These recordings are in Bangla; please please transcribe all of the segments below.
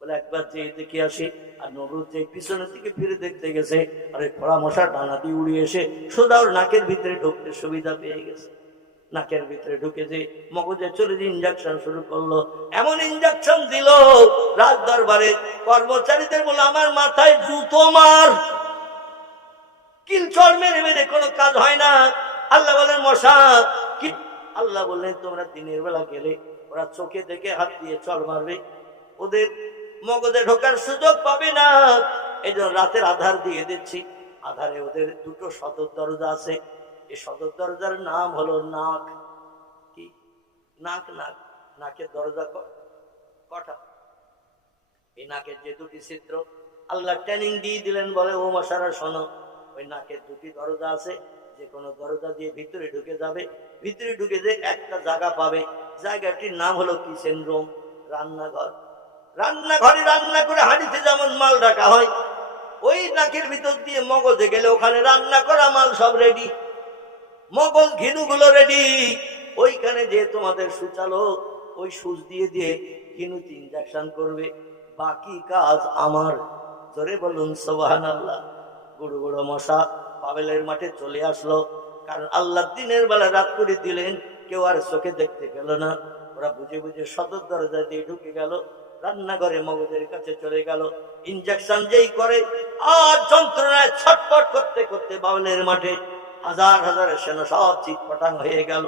বলে একবার যে দেখে আসি। আর নমরুদ যে পিছনের দিকে ফিরে দেখতে গেছে, আর এই খোড়া মশা ডানা দিয়ে উড়িয়ে এসে সোজা ওর নাকের ভিতরে ঢুকতে সুবিধা পেয়ে গেছে। নাকের ভিতরে ঢুকে যে মগজে চলে যে ইঞ্জেকশন শুরু করলো, এমন ইঞ্জেকশন দিল রাজ দরবারে কর্মচারীদের বলে আমার মাথায় জুতো মার, কিলচর মেরে মেরে কোনো কাজ হয় না। আল্লাহ বলেন মশা কি, আল্লাহ বললেন তোমরা দিনের বেলা গেলে ওরা চোখে দেখে হাত দিয়ে চল মারবে, ওদের মগজে ঢোকার সুযোগ পাবে না। এই জন্য রাতের আধার দিয়ে দিচ্ছি। আধারে ওদের দুটো সদর দরজা আছে, এই সদর দরজার নাম হলো নাক। কি নাক? নাক, নাকের দরজা কটা? এই নাকের যে দুটি ছিদ্র আল্লাহ ট্রেনিং দিয়ে দিলেন, বলে ও মশারা শোনো, ওই নাকের দুটি দরজা আছে, যে কোনো দরজা দিয়ে ভিতরে ঢুকে যাবে, ভিতরে ঢুকে যে একটা জায়গা পাবে, জায়গাটির নাম হলো কিচেন রুম, রান্নাঘর। রান্নাঘরে রান্না করে হাঁড়িতে যেমন মাল রাখা হয়, ওই নাকের ভিতর দিয়ে মগজে গেলে ওখানে রান্না করা মাল সব রেডি, মগজ ঘিনুগুলো রেডি। ওইখানে যে তোমাদের সুচালো ওই সুচ দিয়ে দিয়ে ঘিনুতে ইঞ্জেকশন করবে, বাকি কাজ আমার। জোরে বলুন সুবহানাল্লাহ। গুড়ো গুড়ো মশা বাবেলের মাঠে চলে আসলো, কারণ আল্লাহ দিনের বেলা রাত করে দিলেন, কেউ আর চোখে দেখতে পেল না। ওরা বুঝে বুঝে সদর দরজা দিয়ে ঢুকে গেল, রান্নাঘরে মগজের কাছে চলে গেল, ইঞ্জেকশন যেই করে আর যন্ত্রণায় ছটফট করতে করতে বাবেলের মাঠে হাজার হাজার সেনা সব চিৎপটাং হয়ে গেল।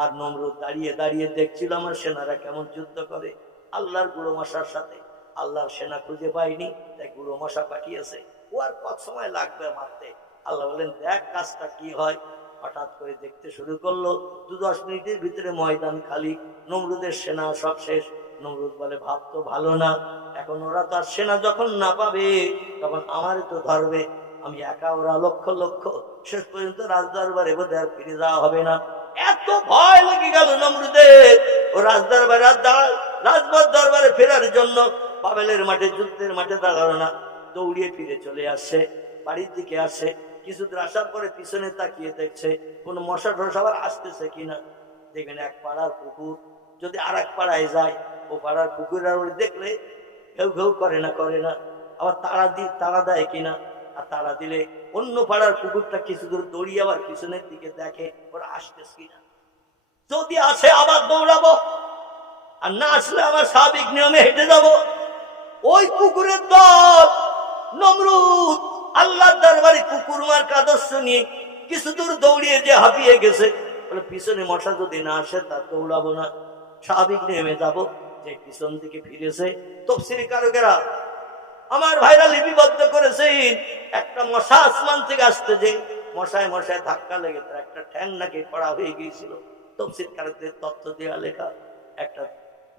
আর নমরুদ দাঁড়িয়ে দাঁড়িয়ে দেখছিল আমার সেনারা কেমন যুদ্ধ করে আল্লাহর গুঁড়ো মশার সাথে। আল্লাহর সেনা খুঁজে পাইনি, তাই গুঁড়ো মশা পাঠিয়েছে, ও আর কত সময় লাগবে মারতে। আল্লাহ বলেন দেখ কাজটা কি হয়। হঠাৎ করে দেখতে শুরু করলো, 2-10 মিনিটের ভিতরে ময়দান খালি, নমরুদের সেনা সব শেষ। নমরুদ বলে ভাব তো ভালো না, এখন ওরা তো আর সেনা যখন না পাবে তখন আমারই তো ধরবে, আমি একা, ওরা লক্ষ লক্ষ, শেষ পর্যন্ত রাজদরবারে বোধ আর ফিরে যাওয়া হবে না। এত ভয় লেগে গেল নমরুদের, ও রাজদরবার দরবারে ফেরার জন্য বাবেলের মাঠে, যুদ্ধের মাঠে দাঁড়ালো না, দৌড়িয়ে ফিরে চলে আসছে, বাড়ির দিকে আসে। কিছু দূর আসার পরে পিছনে তাকিয়ে দেখছে কোন মশা টশা আবার আসতেছে কিনা। দেখবেন এক পাড়ার কুকুর যদি আর এক পাড়ায় যায়, ও পাড়ার কুকুরের দেখলে ঘেউ ঘেউ করে না, আবার তাড়া দেয় কিনা। আর তাড়া দিলে অন্য পাড়ার কুকুরটা কিছু দূর দৌড়িয়ে আবার পিছনের দিকে দেখে ওরা আসতেছে কিনা। যদি আসে আবার দৌড়াবো, আর না আসলে আমার স্বাভাবিক নিয়মে হেঁটে যাব। ওই কুকুরের দল নমরুদ আল্লাহর দরবারে কুকুর মার আদর্শ নিয়ে কিছু দূর দৌড়িয়ে যে হাঁপিয়ে গেছে, বলে পিছনে মশা যদি না আসে তা দৌড়াবো না, স্বাভাবিক নিয়মে যাব। যে পিছন দিকে ফিরেছে, তাফসীরে কারকেরা আমার ভাইরা লিপিবদ্ধ করেছেন, একটা মশা আসমান থেকে আসতে যে মশায় মশায় ধাক্কা লেগে তার একটা ঠ্যাং নাকি কড়া হয়ে গিয়েছিল। তাফসীর কারকদের তত্ত্ব দেওয়া লেখা, একটা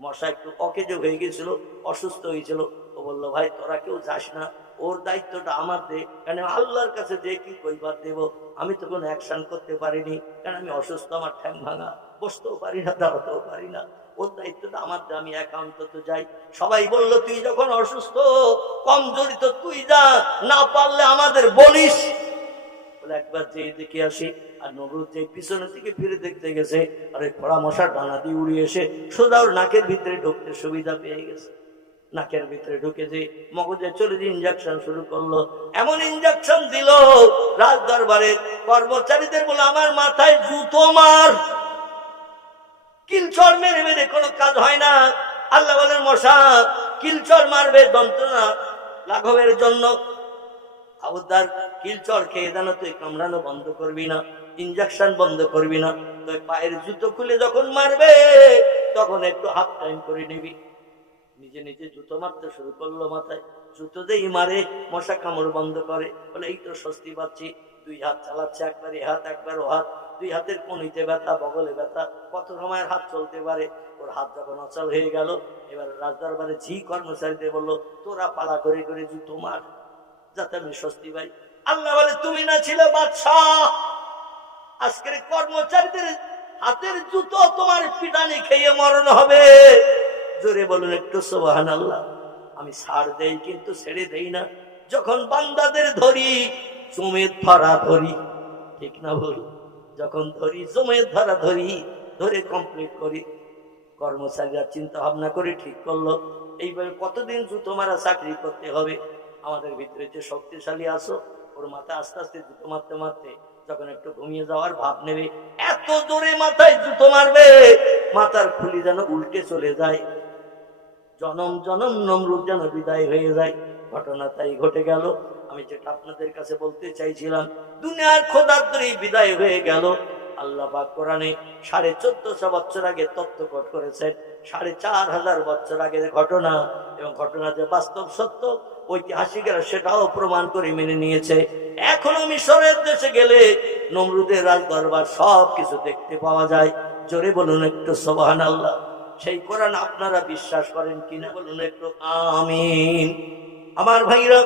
মশা একটু অকেজ হয়ে গিয়েছিল, অসুস্থ হয়েছিল। ও বললো ভাই তোরা কেউ যাস না, ওর দায়িত্বটা আমার দে, কারণ আল্লাহর কাছে যে কি কইবার দেব, আমি তো কোনো অ্যাকশন করতে পারিনি, কারণ আমি অসুস্থ, আমার ঠ্যাং ভাঙা, বসতেও পারি না, দাঁড়াতেও পারি না, ওর দায়িত্বটা আমার দে, আমি একান্তত যাই। সবাই বললো তুই যখন অসুস্থ কমজোরি তো তুই যা, না পারলে আমাদের বলিস। বলে একবার যে দেখে আসি। আর নমরুদ যে পিছনের দিকে ফিরে দেখতে গেছে, আর ওই খোড়া মশার ডানা দিয়ে উড়িয়ে এসে সোজা ওর নাকের ভিতরে ঢুকতে সুবিধা পেয়ে গেছে। নাকের ভিতরে ঢুকে যে মগজে চলে যে ইঞ্জেকশন শুরু করলো, এমন ইঞ্জেকশন দিল রাজ দরবারে কর্মচারীদের বলে আমার মাথায় জুতো মার, কিলচর মেরে মেরে কোনো কাজ হয় না। আল্লাহ বলেন মশা কিলচর মারবে যন্ত্রণা লাঘবের জন্য, খবরদার কিলচর খেয়ে যেন তুই কামড়ানো বন্ধ করবি না, ইঞ্জেকশন বন্ধ করবি না। তুই পায়ের জুতো খুলে যখন মারবে তখন একটু হাফ টাইম করে নিবি। নিজে নিজে জুতো মারতে শুরু করলো মাথায়, জুতো যেই মারে মশা কামড় বন্ধ করে। বলে এই তো স্বস্তি পাচ্ছি। 2 হাত চালাচ্ছে, একবার এ হাত একবার ও হাত, 2 হাতের কনুইতে ব্যথা, বগলে ব্যথা, কত সময়ের হাত চলতে পারে। ওর হাত যখন অচল হয়ে গেল, এবার রাজদরবারে ঝি কর্মচারীদের বললো তোরা পালা করে করে জুতো মার, যাতে আমি স্বস্তি পাই। আল্লাহ বলে তুমি না ছিলে বাদশাহ, আজকের কর্মচারীদের হাতের জুতো তোমার পিটানি খেয়ে মরণ হবে। জোরে বলুন একটু সুবহানাল্লাহ। আমি ছাড় দেই কিন্তু ছেড়ে দেই না, যখন বান্দাদের ধরি জমের ধরা ধরি, ঠিক না বল? যখন ধরি জমের ধরা ধরি, ধরে কমপ্লিট করি। কর্মচারীরা চিন্তা ভাবনা করে ঠিক করলো এইভাবে কতদিন জুতো মারা চাকরি করতে হবে? আমাদের ভিতরে যে শক্তিশালী আসো, ওর মাথা আস্তে আস্তে জুতো মারতে মারতে যখন একটু ঘুমিয়ে যাওয়ার ভাব নেবে, এত জোরে মাথায় জুতো মারবে মাথার খুলি যেন উল্টে চলে যায়, জনম জনম নমরুদ যেন বিদায় হয়ে যায়। ঘটনা তাই ঘটে গেল। আমি যেটা আপনাদের কাছে বলতে চাইছিলাম, দুনিয়ার খোদাদ্রি বিদায় হয়ে গেল। আল্লাহ পাক কোরআনে 1450 বছর আগে তত্ত্বকট করেছেন, 4500 বছর আগের ঘটনা, এবং ঘটনা যে বাস্তব সত্য, ঐতিহাসিকেরা সেটাও প্রমাণ করে মেনে নিয়েছে। এখনো মিশরের দেশে গেলে নমরুদের রাজ দরবার সব কিছু দেখতে পাওয়া যায়। জোরে বলুন একটু সুবহানাল্লাহ। সেই কোরআন আপনারা বিশ্বাস করেন কিনা বলুন একটু আমিন। আমার ভাইরা,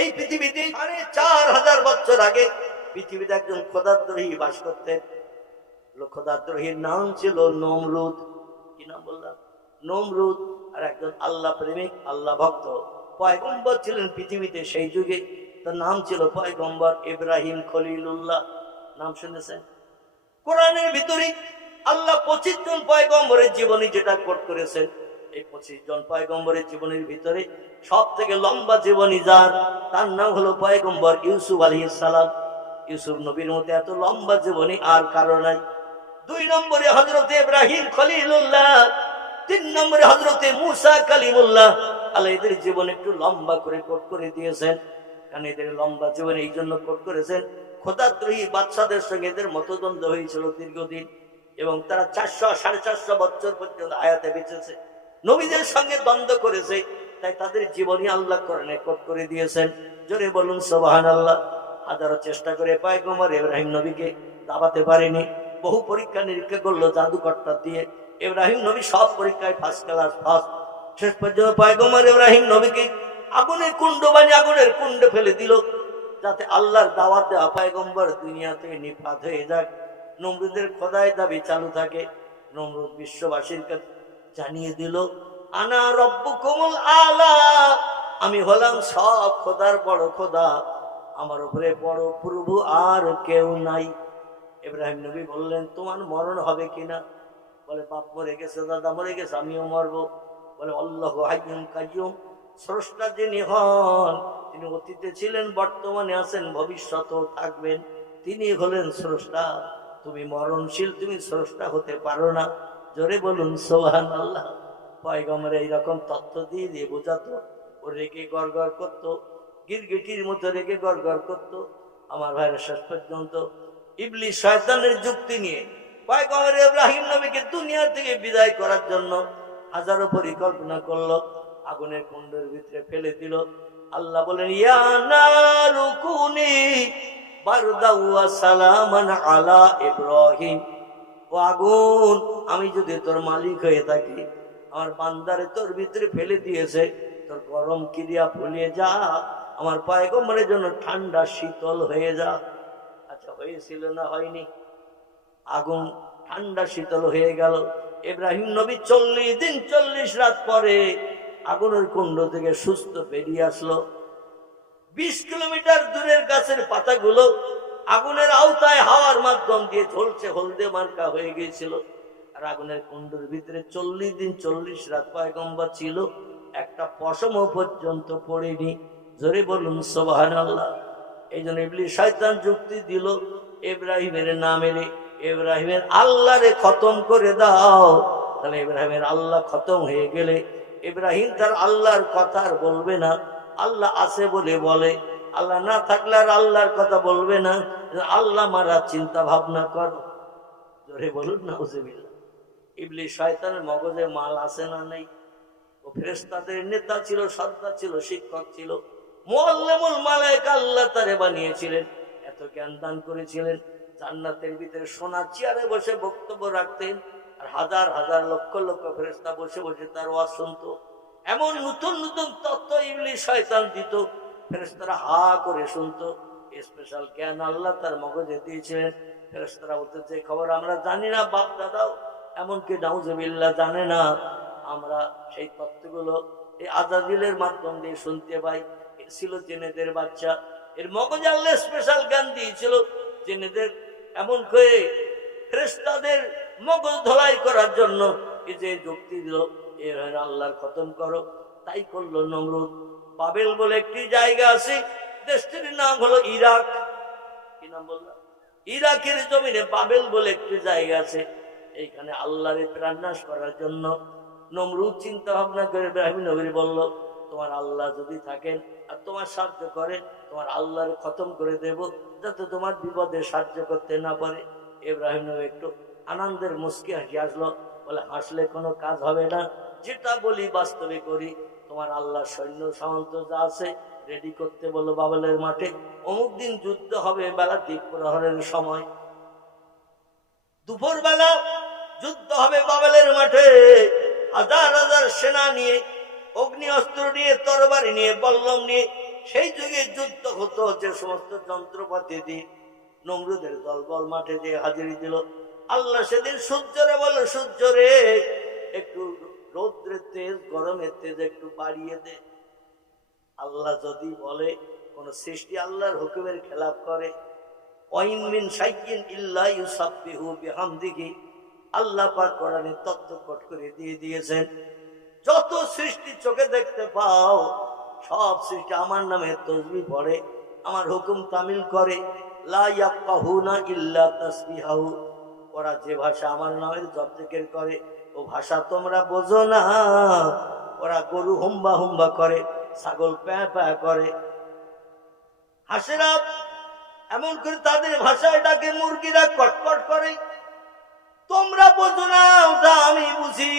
এই পৃথিবীতে 4500 বছর আগে পৃথিবীতে একজন খোদাদ্রোহী বাস করতেন। খোদাদ্রোহীর নাম ছিল নমরুদ। কি নাম বললাম? নমরুদ। আর একজন আল্লাহ প্রেমিক, আল্লাহ ভক্ত পয়গম্বর ছিলেন পৃথিবীতে সেই যুগে। তার নাম ছিল পয়গম্বর ইব্রাহিম খলিলুল্লাহ। নাম শুনেছেন? কোরআনের ভিতরে আল্লাহ 25 জন পয়গম্বরের জীবনী যেটা কোট করেছেন, এই 25 জন পয়গম্বরের জীবনের ভিতরে সব থেকে লম্বা জীবনী যার, তার নাম হলো পয়গম্বর ইউসুফ আলাইহিস সালাম। ইউসুফ নবীর মধ্যে এত লম্বা জীবনী আর কারো নাই। 2 নম্বরে হযরত ইব্রাহিম খলিলুল্লাহ, 3 নম্বরে হযরত মুসা কালিমুল্লাহ। আল্লাহ এদের জীবন একটু লম্বা করে কোট করে দিয়েছেন। কারণ এদের লম্বা জীবন এই জন্য কোট করেছেন, খোদাদ্রোহী বাদশাদের সঙ্গে এদের মতদ্বন্দ্ব হয়েছিল দীর্ঘদিন, এবং তারা 400-450 বছর পর্যন্ত হায়াতে বেঁচেছে, নবীদের সঙ্গে দ্বন্দ্ব করেছে। তাই তাদের জীবনী আল্লাহ কোরআনে কোট করে দিয়েছেন। জোরে বলুন সুবহানাল্লাহ। হাজারো চেষ্টা করে পয়গম্বর ইব্রাহিম নবীকে দাবাতে পারেনি। বহু পরীক্ষা নিরীক্ষা করলো জাদুকরটা দিয়ে। ইব্রাহিম নবী সব পরীক্ষায় ফার্স্ট ক্লাস ফার্স্ট। শেষ পর্যন্ত পয়গম্বর ইব্রাহিম নবীকে আগুনের কুণ্ড বানিয়ে আগুনের কুণ্ডে ফেলে দিল, যাতে আল্লাহর দাওয়াত দেওয়া পয়গম্বর দুনিয়া থেকে নিপাত হয়ে যাক, নমরুদের খোদায় দাবি চালু থাকে। নমরুদ বিশ্ববাসীর কাছে জানিয়ে দিল, আনা রব্বুকুমুল আলা, আমি হলাম সব খোদার বড় খোদা, আমার উপরে বড় প্রভু আর কেউ নাই। ইব্রাহিম নবী বললেন, তোমার মরণ হবে কিনা? বলে, বাপ মরে গেছে, দাদা মরে গেছে, আমিও মরবো। বলে, আল্লাহু হাইয়ুন কাইয়ুম, স্রষ্টা যিনি হন, তিনি অতীতে ছিলেন, বর্তমানে আছেন, ভবিষ্যতেও থাকবেন, তিনি হলেন স্রষ্টা। তুমি মরণশীল, তুমি স্রষ্টা হতে পারো না। জোরে বলুন সুবহানাল্লাহ। পয়গম্বর এইরকম তথ্য দিয়ে দিয়ে বোঝাতো। ও রেগে গড়গড় করতো, গিরগিটির মতো রেগে গড়গড় করতো। আমার ভাইরা, শেষ পর্যন্ত ইবলিস শয়তানের যুক্তি নিয়ে পয়গম্বর ইব্রাহিম নবীকে দুনিয়া থেকে বিদায় করার জন্য হাজারো পরিকল্পনা করলো, আগুনের কুণ্ডের ভিতরে ফেলে দিল। আল্লাহ বলেন, ইয়া নারু কুনি বারদাও ওয়া সালামান আলা ইব্রাহিম। ও আগুন, আমি যদি তোর মালিক হয়ে থাকি, আমার বান্দারে তোর ভিতরে ফেলে দিয়েছে, তোর গরম ক্রিয়া ভুলিয়ে যা, আমার পয়গম্বরের জন্য ঠান্ডা শীতল হয়ে যা। আচ্ছা, হয়েছিল না হয়নি? আগুন ঠান্ডা শীতল হয়ে গেল। ইব্রাহিম নবী 40 দিন 40 রাত পরে আগুনের কুণ্ড থেকে সুস্থ বেরিয়ে আসলো। 20 কিলোমিটার দূরের গাছের পাতাগুলো আগুনের আওতায় হাওয়ার মাধ্যম দিয়ে ঝলসে হলদে মার্কা হয়ে গিয়েছিল। আর আগুনের কুণ্ডের ভিতরে 40 দিন 40 রাত পয়গম্বর ছিল, একটা পশমও পর্যন্ত পড়েনি। জোরে বলুন সুবহানাল্লাহ। এই জন্য ইবলিস শয়তান যুক্তি দিল, ইব্রাহিমের নামের ইব্রাহিমের আল্লাহরে খতম করে দাও। তাহলে ইব্রাহিমের আল্লাহ খতম হয়ে গেলে ইব্রাহিম তার আল্লাহর কথা আর বলবে না। আল্লাহ আছে বলে বলে, আল্লাহ না থাকলে আর আল্লাহর কথা বলবে না। আল্লাহ মারা চিন্তা ভাবনা করো। জোরে বলুন নাউজুবিল্লাহ। ইবলিস শয়তানের মগজে মাল আছে না নেই? ও ফেরেশতাদের নেতা ছিল, সর্দার ছিল, শিক্ষক ছিল, মুআল্লিমুল মালায়েকা আল্লাহ তারে বানিয়েছিলেন, এত জ্ঞান দান করেছিলেন। জান্নাতের ভিতরে সোনার চেয়ারে বসে বক্তব্য রাখতেন, আর হাজার হাজার লক্ষ লক্ষ ফেরেশতা বসে বসে তার ওয়াজ শুনতো। এমন নতুন নতুন তত্ত্ব ইবলিস শয়তান দিত, ফেরেশতারা হা করে শুনতো। স্পেশাল জ্ঞান আল্লাহ তার মগজে দিয়েছিলেন। ফেরেশতারা বলতে, যে খবর আমরা জানি না বাপ দাদাও, এমনকি নাউজুবিল্লাহ জানে না, আমরা সেই তত্ত্বগুলো এই আজাজিলের মাধ্যম দিয়ে শুনতে পাই। এর ছিল জেনেদের বাচ্চা, এর মগজে আল্লাহ স্পেশাল জ্ঞান দিয়েছিল। জেনেদের এমন করে ফেরেশতাদের মগজ ধলাই করার জন্য এই যে যুক্তি দিল, এর আল্লাহর খতম করো। তাই করলো নমরুদ। বাবেল বলে একটি জায়গা আছে, দেশটির নাম হলো ইরাক। কি নাম বললাম? ইরাকের জমিনে বাবেল বলে একটি জায়গা আছে। এইখানে আল্লাহরে প্রাণনাশ করার জন্য নমরুদ চিন্তা ভাবনা করে ইব্রাহিম নবীর বলল, তোমার আল্লাহ যদি থাকেন আর তোমার সাহায্য করেন, তোমার আল্লাহরে খতম করে দেব, যাতে তোমার বিপদে সাহায্য করতে না পারে। ইব্রাহিম নবী একটু আনন্দের মুস্কি হাসি আসলো, বলে হাসলে কোনো কাজ হবে না, যেটা বলি বাস্তবে করি। তোমার আল্লাহ সৈন্য সামন্ত যা আছে রেডি করতে বলো বাবেলের মাঠে। অমুক দিন যুদ্ধ হবে, বেলা দ্বীপ প্রহরের সময়, দুপুর বেলা যুদ্ধ হবে বাবেলের মাঠে। হাজার হাজার সেনা নিয়ে, অগ্নি অস্ত্র নিয়ে, তরবারি নিয়ে, বল্লম নিয়ে। সেই যুগে যুদ্ধ হতো, যে সমস্ত যন্ত্রপাতি দিয়ে নমরুদের দলবল মাঠে যে হাজিরি দিল। আল্লাহ সেদিন সূর্যরে বলো, সূর্যরে একটু রৌদ্রের তেজ, গরমের তেজ একটু বাড়িয়ে দে। আল্লাহ যদি বলে, কোন সৃষ্টি আল্লাহর হুকুমের খেলাফ করে, আল্লাহ পাক কোরআনে তত্ত্বকট করে দিয়ে দিয়েছেন, যত সৃষ্টি চোখে দেখতে পাও সব সৃষ্টি আমার নামে তসবিহ পড়ে, আমার হুকুম তামিল করে। লা ইয়াফকাহুনা ইল্লা তাসবিহাহু, ওরা যে ভাষা আমার নামের জপ জিকির করে ও ভাষা তোমরা বোঝো না। ওরা গরু হুম্বা হুম্বা করে, ছাগল প্যাঁ প্যাঁ করে, হাঁসেরা এমন করে তাদের ভাষায় ডাকে, মুরগিরা কটকট করে। তোমরা বোঝো না, ওটা আমি বুঝি।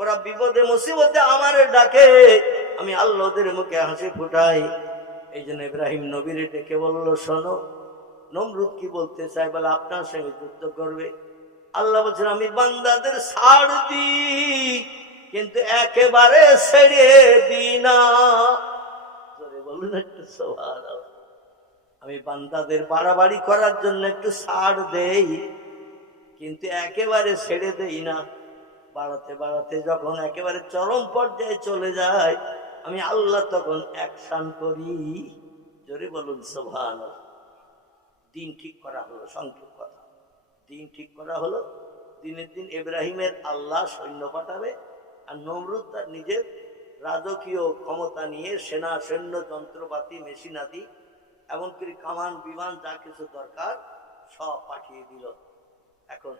ওরা বিপদে মুসিবতে আমার ডাকে, আমি আল্লাহ ওদের মুখে হাসি ফুটাই। এই জন্য ইব্রাহিম নবীর ডেকে বলল, শোনো নমরুদ কি বলতে চাই, বলে আপনার সঙ্গে যুদ্ধ করবে। আল্লাহ বলছেন, আমি বান্দাদের ছাড় দিই, কিন্তু একেবারে ছেড়ে দিই না। বলুন একটু সুবহানাল্লাহ। আমি বান্দাদের বাড়াবাড়ি করার জন্য একটু ছাড় দেই, কিন্তু একেবারে ছেড়ে দেই না। বাড়াতে বাড়াতে যখন একেবারে চরম পর্যায়ে চলে যায়, আমি আল্লাহ তখন অ্যাকশন করি। জোরে বলুন সুবহানাল্লাহ। দিন ঠিক করা হলো, সংক্ষেপ কথা, দিন ঠিক করা হলো। দিনের দিন ইব্রাহিমের আল্লাহ সৈন্য পাঠাবে, আর নমরুদ তার নিজের রাজকীয় ক্ষমতা নিয়ে সেনা, সৈন্য, যন্ত্রপাতি, মেশিনাদি, এমনকি কামান, বিমান, যা কিছু দরকার সব পাঠিয়ে দিল। এখন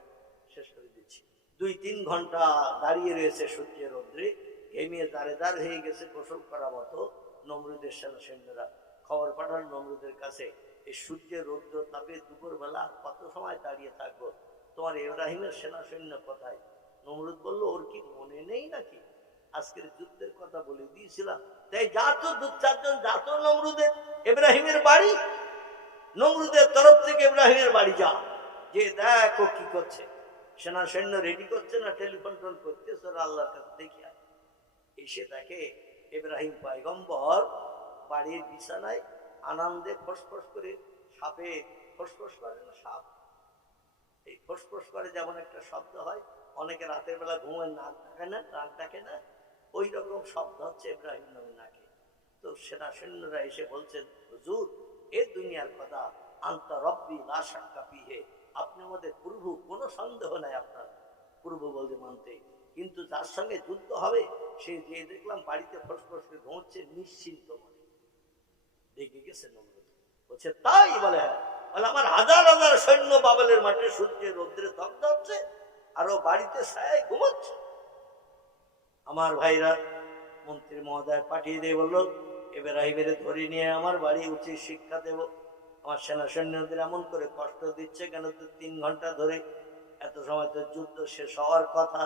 শেষ করে দিচ্ছি। 2-3 ঘন্টা দাঁড়িয়ে রয়েছে সূর্যের রৌদ্রে, ঘেমিয়ে দাঁড়ে দাঁড় হয়ে গেছে গোসল করা মতো। নমরুদের সেনা সৈন্যরা খবর পাঠান নমরুদের কাছে, এই সূর্যের রৌদ্র তাপে দুপুরবেলা কত সময় দাঁড়িয়ে থাকবো, তোমার ইব্রাহিমের সেনা সৈন্য কোথায়? নমরুদ বলল, ওর কি মনে নেই নাকি? আজকের যুদ্ধের কথা বলে দিয়েছিলাম, তাই যা তো 2-4 জন যা তো নমরুদের ইব্রাহিমের বাড়ি, নমরুদের তরফ থেকে ইব্রাহিমের বাড়ি যা, যে দেখো কি করছে, সেনা সৈন্য রেডি করছে না টেলিফোন টোন করতেছে, আল্লাহর কাছে দেখে আয়। এসে দেখে ইব্রাহিম পয়গম্বর বাড়ির বিছানায় আনন্দে ফসফস করে, সাপে ফসফস করে না, সাপ এই ফসফস করে যেমন একটা শব্দ হয়, অনেকে রাতের বেলা ঘুমের নাক ডাকে না, নাক ডাকে না, ওই রকম শব্দ হচ্ছে ইব্রাহিম নবীর নাকে। তো সেনা সৈন্যরা এসে বলছেন, হুজুর এ দুনিয়ার কথা, আনতা রব্বি লা শাক্কা ফিহি, আপনি আমাদের প্রভু, কোনো সন্দেহ নাই আপনার প্রভু বলতে মানতে, কিন্তু যার সঙ্গে যুদ্ধ হবে সে যে দেখলাম বাড়িতে ফসফস করে ঘুমোচ্ছে নিশ্চিন্ত মনে। দেখে গেছে নমরুদ, বলছে তাই? বলে হ্যাঁ। বলে আমার হাজার হাজার সৈন্য বাবেলের মাঠে সূর্যের রৌদ্রে দগ্ধ হচ্ছে, আর ও বাড়িতে ছায়ায় ঘুমোচ্ছে। আমার ভাইরা মন্ত্রী মহোদয় পাঠিয়ে দিয়ে বললো, ইব্রাহিমের ধরে নিয়ে আমার বাড়ি উচিত শিক্ষা দেব। আমার সেনা সৈন্যদের এমন করে কষ্ট দিচ্ছে কেন? 3 ঘন্টা ধরে, এত সময় তো যুদ্ধ শেষ হওয়ার কথা।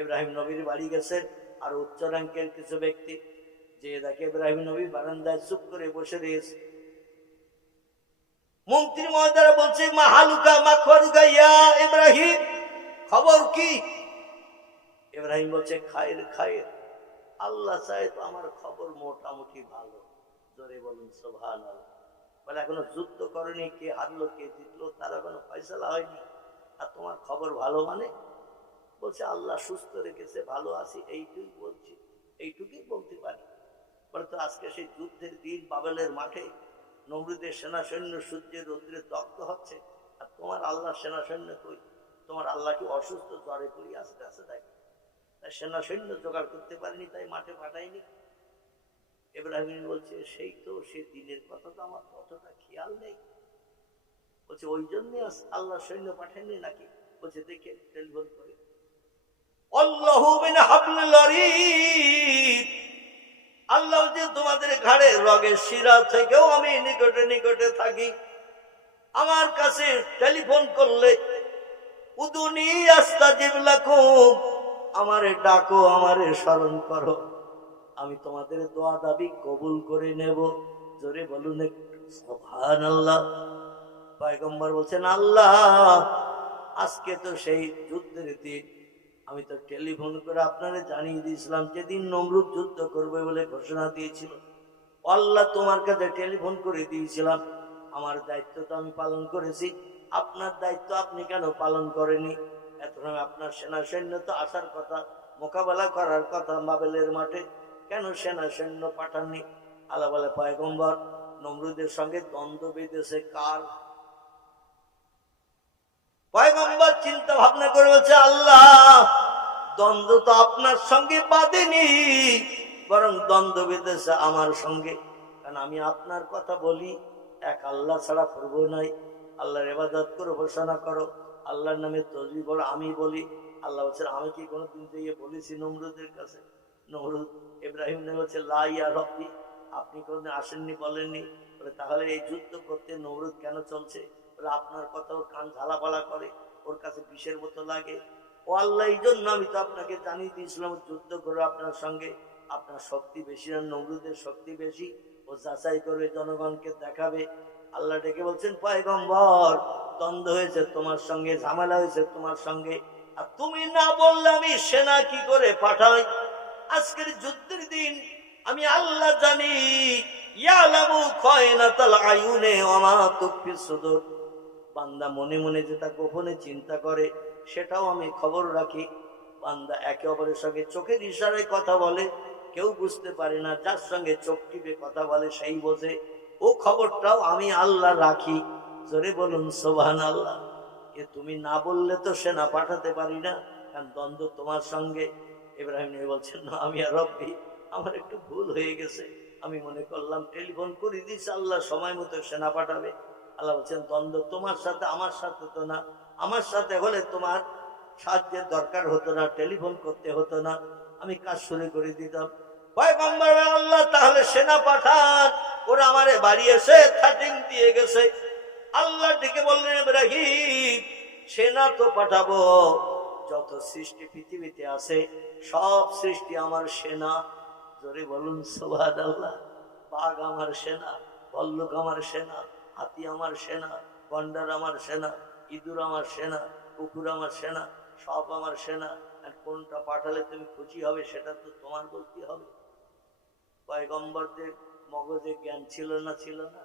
ইব্রাহিম নবীর বাড়ি গেছেন আর উচ্চ র্যাঙ্কের কিছু ব্যক্তি, যে দেখে ইব্রাহিম নবী বারান্দায় চুপ করে বসে রয়েছে। মন্ত্রী মহোদয় বলছে, মা হালুকা মা খরুকা ইয়া ইব্রাহিম, খবর কি? ইব্রাহিম বলছে, খায়ের খায়ের, আল্লাহ চায় তো আমার খবর মোটামুটি ভালো। জোরে বলুন সুবহানাল্লাহ। বলে এখনো যুদ্ধ করেনি, কে হারলো কে জিতলো তার এখনো ফয়সালা হয়নি, আর তোমার খবর ভালো মানে? বলছে আল্লাহ সুস্থ রেখেছে, ভালো আছি, এইটুকুই বলছি, এইটুকুই বলতে পারি। বলে তো আজকে সেই যুদ্ধের দিন, বাবেলের মাঠে নমরুদের সেনা সৈন্য সূর্যের রৌদ্রে দগ্ধ হচ্ছে, আর তোমার আল্লাহ সেনা সৈন্য কই? তোমার আল্লাহ কি অসুস্থ, জ্বরে পড়ি আসতে আসতে দেখে? সেনা সৈন্য জোগাড় করতে পারিনি, তাই মাঠে পাঠাইনি। ইব্রাহিম বলছে সেই তো, সে দিনের কথা তো আমার অতটা খেয়াল নেই। বলছে ওই জন্য আল্লাহ সৈন্য পাঠায়নি নাকি? বলছে দেখে টেলিফোন করে, আল্লাহু মিন হাবলিল ওয়ারিদ, আল্লাহ যে তোমাদের ঘাড়ে রগের শিরা থেকেও আমি নিকটে নিকটে থাকি। আমার কাছে টেলিফোন করলে উদুনি আস্তাজিব লাকুম, আমারে ডাকো, আমারে স্মরণ করো, আমি তোমাদের দোয়া দাবি কবুল করে নেব। জোরে বলুন সুবহানাল্লাহ। পয়গম্বর বলছেন আল্লাহ আজকে তো সেই যুদ্ধের দিন, আমি তো টেলিফোন করে আপনারে জানিয়ে দিয়েছিলাম যেদিন নমরুদ যুদ্ধ করবে বলে ঘোষণা দিয়েছিল। আল্লাহ তোমার কাছে টেলিফোন করে দিয়েছিলাম, আমার দায়িত্ব তো আমি পালন করেছি, আপনার দায়িত্ব আপনি কেন পালন করেনি? এতক্ষণ আপনার সেনা সৈন্য তো আসার কথা, মোকাবেলা করার কথা বাবেলের মাঠে, কেন সেনা সৈন্য পাঠাননি? আল্লাহ বলে পয়গম্বর নমরুদের সঙ্গে দ্বন্দ্ব বেঁধেছে কার? পয়গম্বর চিন্তা ভাবনা করে বলছে আল্লাহ দ্বন্দ্ব তো আপনার সঙ্গে বাঁধেনি, বরং দ্বন্দ্ব বেঁধেছে আমার সঙ্গে। কারণ আমি আপনার কথা বলি, এক আল্লাহ ছাড়া করব নাই, আল্লাহর ইবাদত করে ঘোষণা করো, আল্লাহর নামে তসবিহ পড়ো, আমি বলি। আল্লাহ বলছে আমি কি কোনোদিন দিয়ে বলেছি নমরুদের কাছে? নমরুদ ইব্রাহিম বলছে লা ইয়া রব্বি, আপনি কোনোদিন আসেননি, বলেননি। বলে তাহলে এই যুদ্ধ করতে নমরুদ কেন চলছে? বলে আপনার কথা ওর কান ঝালাপালা করে, ওর কাছে বিষের মতো লাগে। ও আল্লাহ এই জন্য আমি তো আপনাকে জানিয়ে দিয়েছিলাম যুদ্ধ করো আপনার সঙ্গে, আপনার শক্তি বেশি না নমরুদের শক্তি বেশি, ও যাচাই করবে, জনগণকে দেখাবে। আল্লাহ ডেকে বলছেন পয়গম্বর দ্বন্দ্ব হয়েছে তোমার সঙ্গে, ঝামেলা হয়েছে তোমার সঙ্গে, আর তুমি না বললে আমি সেনা কি করে পাঠাই? আজকের যুদ্ধের দিন আমি আল্লাহ জানি, ইয়ালামু খায়নাতাল আয়ুনে ওয়া মা তুখফিস সুদূর, বান্দা মনে মনে যেটা গোপনে চিন্তা করে সেটাও আমি খবর রাখি। বান্দা একে অপরের সঙ্গে চোখের ইশারায় কথা বলে, কেউ বুঝতে পারে না, যার সঙ্গে চোখ টিপে কথা বলে সেই বোঝে, ও খবরটাও আমি আল্লাহ রাখি। জোরে বলুন সুবহানাল্লাহ। এ তুমি না বললে তো সেনা পাঠাতে পারি না, কারণ দ্বন্দ্ব তোমার সঙ্গে। ইব্রাহিম নবী বলছেন না আমি আর রব্বি, আমার একটু ভুল হয়ে গেছে, আমি মনে করলাম টেলিফোন করে দিয়েছে আল্লাহ সময় মতো সেনা পাঠাবে। আল্লাহ বলছেন দ্বন্দ্ব তোমার সাথে, আমার সাথে তো না, আমার সাথে হলে তোমার সাহায্যের দরকার হতো না, টেলিফোন করতে হতো না, আমি কাজ শুরু করে দিতাম। পয়গম্বর আল্লাহ তাহলে সেনা পাঠান, ওরা আমারে বাড়ি এসে থাটিং দিয়ে গেছে। আল্লাহ ডেকে বললেন ইব্রাহিম সেনা তো পাঠাবো, যত সৃষ্টি পৃথিবীতে আছে সব সৃষ্টি আমার সেনা। জোরে বলুন সুবহানাল্লাহ। বাঘ আমার সেনা, ভল্লুক আমার সেনা, হাতি আমার সেনা, গন্ডার আমার সেনা, ইঁদুর আমার সেনা, কুকুর আমার সেনা, সব আমার সেনা। আর কোনটা পাঠালে তুমি খুশি হবে সেটা তো তোমার বলতে হবে। পয়গম্বরদের মগজে জ্ঞান ছিল না? ছিল না।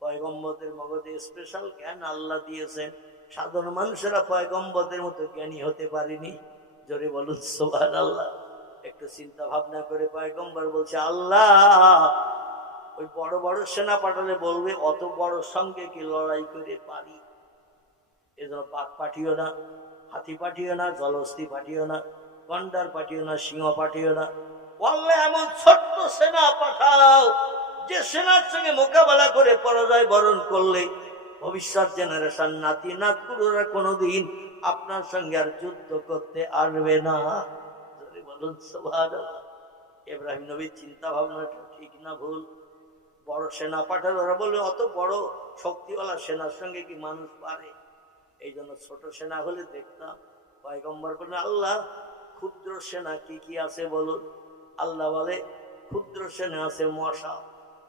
পয়গম্বরদের মগজে স্পেশাল জ্ঞান আল্লাহ দিয়েছেন, সাধারণ মানুষেরা পয়গম্বরদের মতো জ্ঞানী হতে পারেনি। জোরে বলুন সুবহানাল্লাহ। একটু চিন্তা ভাবনা করে পয়গম্বর বলছে আল্লাহ ওই বড় বড় সেনা পাঠালে বলবে অত বড় সঙ্গে কি লড়াই করে পারি? এজন্য বাঘ পাঠিও না, হাতি পাঠিও না, জলহস্তী পাঠিও না, গন্ডার পাঠিও না, সিংহ পাঠিও না, বললে এমন ছোট্ট সেনা পাঠাও যে সেনার সঙ্গে মোকাবেলা করে পরাজয় বরণ করলে ভবিষ্যৎ জেনারেশন নাতি নাতকুরা কোনোদিন আপনার সঙ্গে আর যুদ্ধ করতে আসবে না। বলুন সুবহানাল্লাহ। ইব্রাহিম নবীর চিন্তা ভাবনাটা ঠিক না ভুল? বড় সেনা পাঠালো, ওরা বলবে অত বড় শক্তিওয়ালা সেনার সঙ্গে কি মানুষ পারে? এই জন্য ছোট সেনা হলে দেখতাম। পয়গম্বর বলেন আল্লাহ ক্ষুদ্র সেনা কি কি আছে বলুন? আল্লাহ বলে ক্ষুদ্র সেনা আছে মশা,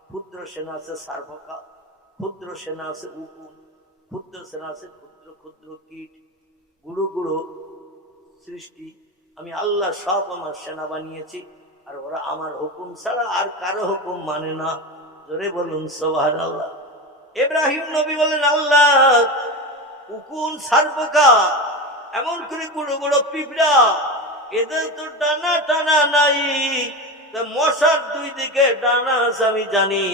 ক্ষুদ্র সেনা আছে সারপোকা, ক্ষুদ্র সেনা আছে উকুন, ক্ষুদ্র সেনা আছে ক্ষুদ্র ক্ষুদ্র কীট, গুঁড়ো গুঁড়ো সৃষ্টি। আমি আল্লাহ সব আমার সেনা বানিয়েছি, আর ওরা আমার হুকুম ছাড়া আর কারো হুকুম মানে না। জোরে বলুন সুবহানাল্লাহ। ইব্রাহিম নবী বলেন আল্লাহ উকুন, সারপোকা, এমন করে গুঁড়ো গুঁড়ো পিঁপড়া, এদের তো ডানা টানা নাই, মশার দুই দিকে ডানা আছে আমি জানি,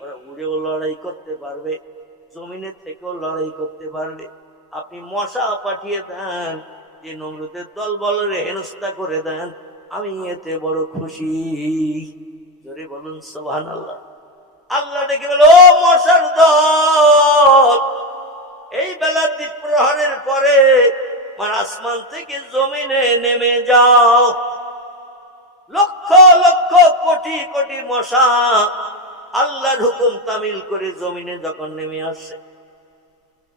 ওরা উড়েও লড়াই করতে পারবে, জমিনে থেকেও লড়াই করতে পারবে। আপনি মশা পাঠিয়ে দেন, দিয়ে নমরুদের দল বলরে হেনস্থা করে দেন, আমি এতে বড় খুশি। জোরে বলুন সুবহানাল্লাহ। আল্লাহ ডেকে বলে, ও মশার দল, এই বেলা দ্বীপ প্রহরের পরে আসমান থেকে জমিনে নেমে যাও। লক্ষ লক্ষ কোটি কোটি মশা আল্লাহর হুকুম তামিল করে জমিনে যখন নেমে আসছে,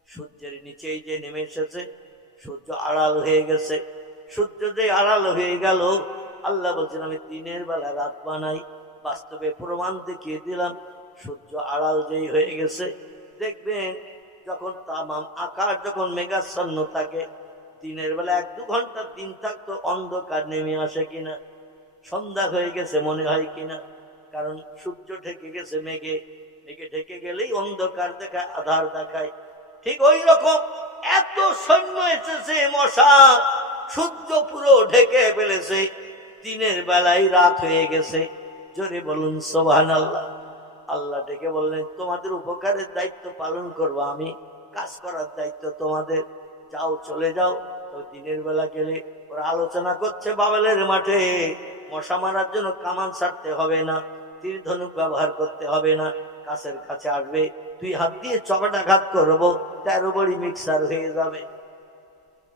সূর্যের নিচেই যে নেমে এসেছে, সূর্য আড়াল হয়ে গেছে। সূর্য যে আড়াল হয়ে গেল, আল্লাহ বলছেন আমি দিনের বেলা রাত বানাই। বাস্তবে প্রমাণ দেখিয়ে দিলাম। সূর্য আড়াল যেই হয়ে গেছে, দেখবেন যখন তামাম আকাশ যখন মেঘাচ্ছন্ন থাকে, দিনের বেলা 1-2 ঘন্টা দিন থাকতো, অন্ধকার নেমে আসে কিনা, সন্ধ্যা হয়ে গেছে মনে হয় কিনা, কারণ সূর্য ঢেকে গেছে মেঘে। মেঘে ঢেকে গেলেই অন্ধকার দেখায়, আধার দেখায়। ঠিক ওই রকম এত সৈন্য এসেছে মশা, সূর্য পুরো ঢেকে ফেলেছে, দিনের বেলায় রাত হয়ে গেছে। জোরে বলুন সুবহানাল্লাহ। আল্লাহ ডেকে বললেন, তোমাদের উপকারের দায়িত্ব পালন করবো আমি, কাজ করার দায়িত্ব তোমাদের। যাও, চলে যাও। তো দিনের বেলা গেলে ওরা আলোচনা করছে বাবেলের মাঠে, মশা মারার জন্য কামান ছাড়তে হবে না, তীর ধনুক ব্যবহার করতে হবে না, কাছের কাছে আসবে, 2 হাত দিয়ে চপাটাঘাত করবো, 13 বড়ি মিক্সার হয়ে যাবে।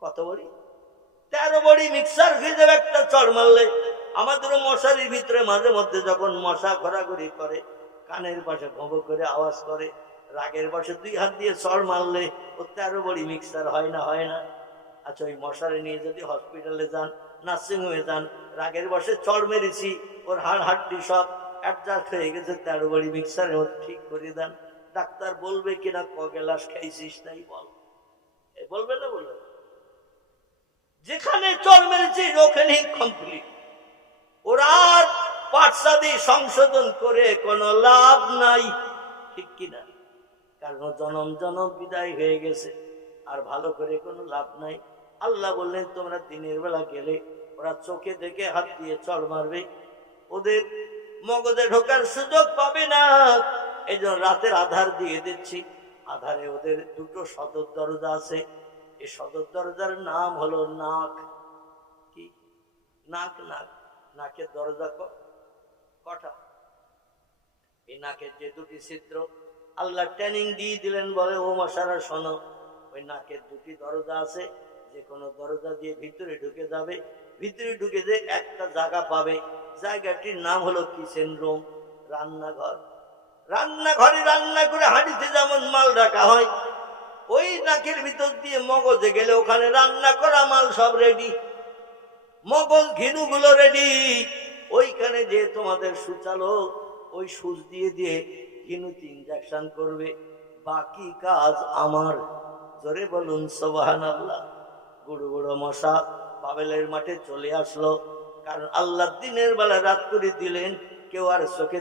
কত বড়ি? 13 বড়ি মিক্সার হয়ে যাবে একটা চড় মারলে। আমাদেরও মশারির ভিতরে মাঝে মধ্যে যখন মশা ঘোরাঘুরি করে, কানের পাশে ভোঁ করে আওয়াজ করে, রাগের বসে 2 হাত দিয়ে চড় মারলে ও 13 বড়ি মিক্সার হয় না? হয় না? আচ্ছা, ওই মশারি নিয়ে যদি হসপিটালে যান, নার্সিং হোমে যান, রাগের বসে চড় মেরেছি, ওর হাড় হাড্ডি সব অ্যাডজাস্ট হয়ে গেছে, 13 বড়ি মিক্সারের মধ্যে ঠিক করে দেন, ডাক্তার বলবে কিনা ক গ্লাস খাইছিস? তাই বল, বলবে না? বলবে। যেখানে চড় মেরেছি ওখানেই কমপ্লিট। ওরা আর পাঠশাদি সংশোধন করে কোনো লাভ নাই, ঠিক কিনা? কারণ জনম জনম বিদায় হয়ে গেছে, আর ভালো করে কোনো লাভ নাই। আল্লাহ বললেন, তোমরা দিনের বেলা গেলে ওরা চোখে দেখে হাত দিয়ে চড় মারবে, ওদের মগজে ঢোকার সুযোগ পাবে না। এই জন্য রাতের আধার দিয়ে দিচ্ছি। আধারে ওদের 2টো সদর দরজা আছে। এই সদর দরজার নাম হলো নাক। কি? নাক। নাক, নাকের দরজা কটা? এই নাকের যে 2টি ছিদ্র, আল্লাহ ট্রেনিং দিয়ে দিলেন, বলে ও মশারা শোনো, ওই নাকের 2টি দরজা আছে, যে কোনো দরজা দিয়ে ভিতরে ঢুকে যাবে। ভিতরে ঢুকে যে একটা জায়গা পাবে, জায়গাটির নাম হলো কিচেন রুম, রান্নাঘর। রান্নাঘরে রান্না করে হাঁড়িতে যেমন মাল রাখা হয়, ওই নাকের ভিতর দিয়ে মগজে গেলে ওখানে রান্না করা মাল সব রেডি, মগজ ঘিনুগুলো রেডি। ওইখানে যে তোমাদের সুচালো, ওই সুচ দিয়ে দিয়ে ঘিনুতে ইনজেকশন করবে, বাকি কাজ আমার। জোরে বলুন সুবহানাল্লাহ। গুড়ো গুড়ো মশা বাবেলের মাঠে চলে আসলো, কারণ আল্লাহ দিনের বেলা রাত করে দিলেন, কেউ আর চোখে